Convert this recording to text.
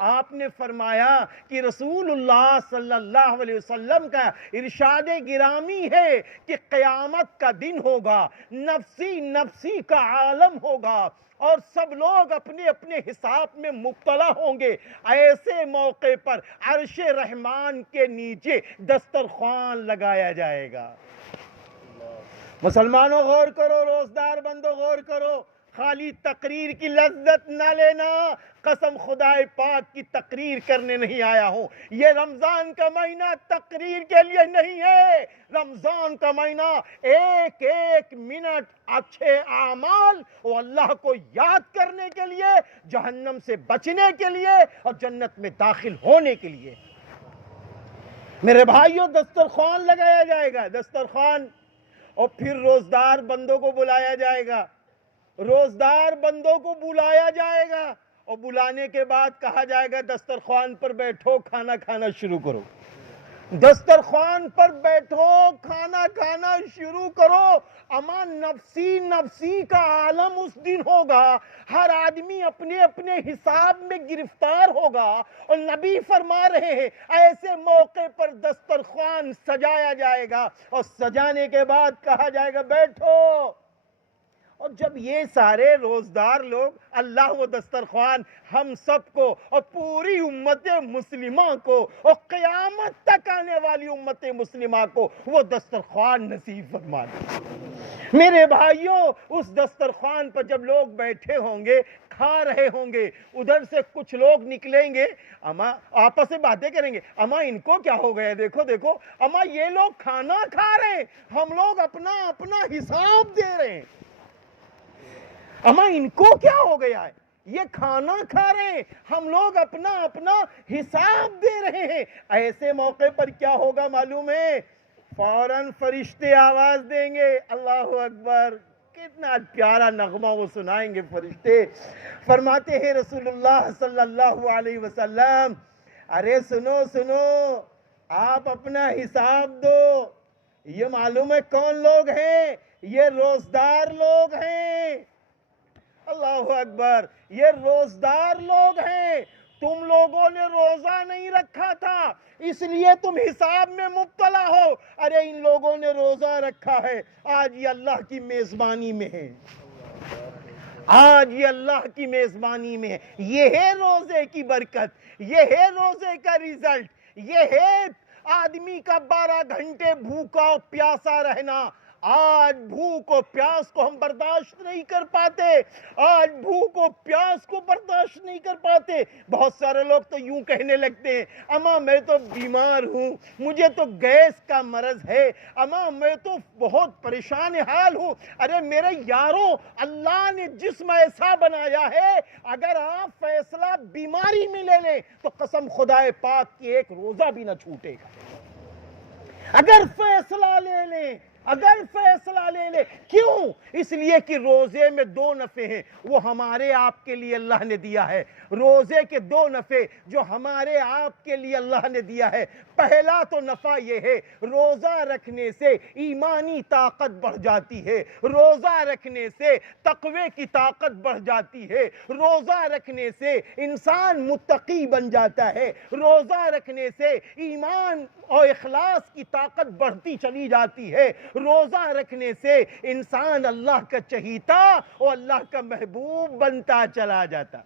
آپ نے فرمایا کہ رسول اللہ صلی اللہ علیہ وسلم کا ارشاد گرامی ہے کہ قیامت کا دن ہوگا، نفسی نفسی کا عالم ہوگا اور سب لوگ اپنے اپنے حساب میں مبتلا ہوں گے۔ ایسے موقع پر عرش رحمان کے نیچے دسترخوان لگایا جائے گا۔ مسلمانوں غور کرو، روزدار بندو غور کرو، خالی تقریر کی لذت نہ لینا۔ قسم خدائے پاک کی تقریر کرنے نہیں آیا ہوں۔ یہ رمضان کا مہینہ تقریر کے لیے نہیں ہے۔ رمضان کا مہینہ ایک ایک منٹ اچھے اعمال اور اللہ کو یاد کرنے کے لیے، جہنم سے بچنے کے لیے اور جنت میں داخل ہونے کے لیے۔ میرے بھائیوں، دسترخوان لگایا جائے گا، دسترخوان، اور پھر روزدار بندوں کو بلایا جائے گا، روزدار بندوں کو بلایا جائے گا اور بلانے کے بعد کہا جائے گا دسترخوان پر بیٹھو، کھانا کھانا شروع کرو۔ دسترخوان پر بیٹھو، کھانا کھانا شروع کرو۔ اما نفسی نفسی کا عالم اس دن ہوگا، ہر آدمی اپنے اپنے حساب میں گرفتار ہوگا، اور نبی فرما رہے ہیں ایسے موقع پر دسترخوان سجایا جائے گا اور سجانے کے بعد کہا جائے گا بیٹھو۔ اور جب یہ سارے روزدار لوگ، اللہ وہ دسترخوان ہم سب کو اور پوری امت مسلمہ کو اور قیامت تک آنے والی امت مسلمہ کو وہ دسترخوان نصیب فرما دے۔ میرے بھائیوں، اس دسترخوان پر جب لوگ بیٹھے ہوں گے، کھا رہے ہوں گے، ادھر سے کچھ لوگ نکلیں گے، اما آپس میں باتیں کریں گے، اما ان کو کیا ہو گیا، دیکھو دیکھو اما یہ لوگ کھانا کھا رہے ہیں، ہم لوگ اپنا اپنا حساب دے رہے ہیں، اما ان کو کیا ہو گیا ہے، یہ کھانا کھا رہے ہیں، ہم لوگ اپنا اپنا حساب دے رہے ہیں۔ ایسے موقع پر کیا ہوگا معلوم ہے؟ فوراً فرشتے آواز دیں گے، اللہ اکبر، کتنا پیارا نغمہ وہ سنائیں گے فرشتے۔ فرماتے ہیں رسول اللہ صلی اللہ علیہ وسلم، ارے سنو سنو، آپ اپنا حساب دو۔ یہ معلوم ہے کون لوگ ہیں؟ یہ روزدار لوگ ہیں۔ اللہ اکبر، یہ روزدار لوگ ہیں۔ تم لوگوں نے روزہ نہیں رکھا تھا، اس لیے تم حساب میں مبتلا ہو۔ ارے ان لوگوں نے روزہ رکھا ہے، آج یہ اللہ کی میزبانی میں ہے، آج یہ اللہ کی میزبانی میں ہے۔ یہ ہے روزے کی برکت، یہ ہے روزے کا ریزلٹ، یہ ہے آدمی کا 12 گھنٹے بھوکا اور پیاسا رہنا۔ آج بھوک و پیاس کو ہم برداشت نہیں کر پاتے، آج بھوک و پیاس کو برداشت نہیں کر پاتے۔ بہت سارے لوگ تو یوں کہنے لگتے ہیں، اما میں تو بیمار ہوں، مجھے تو گیس کا مرض ہے، اما میں تو بہت پریشان حال ہوں۔ ارے میرے یاروں، اللہ نے جسم ایسا بنایا ہے، اگر آپ فیصلہ بیماری میں لے لیں تو قسم خدائے پاک کی ایک روزہ بھی نہ چھوٹے گا۔ اگر فیصلہ لے لیں، اگر فیصلہ لے لیں، کیوں؟ اس لیے کہ روزے میں 2 نفع ہیں، وہ ہمارے آپ کے لیے اللہ نے دیا ہے۔ روزے کے 2 نفع جو ہمارے آپ کے لیے اللہ نے دیا ہے۔ پہلا تو نفع یہ ہے، روزہ رکھنے سے ایمانی طاقت بڑھ جاتی ہے، روزہ رکھنے سے تقوی کی طاقت بڑھ جاتی ہے، روزہ رکھنے سے انسان متقی بن جاتا ہے، روزہ رکھنے سے ایمان اور اخلاص کی طاقت بڑھتی چلی جاتی ہے، روزہ رکھنے سے انسان اللہ کا چہیتا اور اللہ کا محبوب بنتا چلا جاتا۔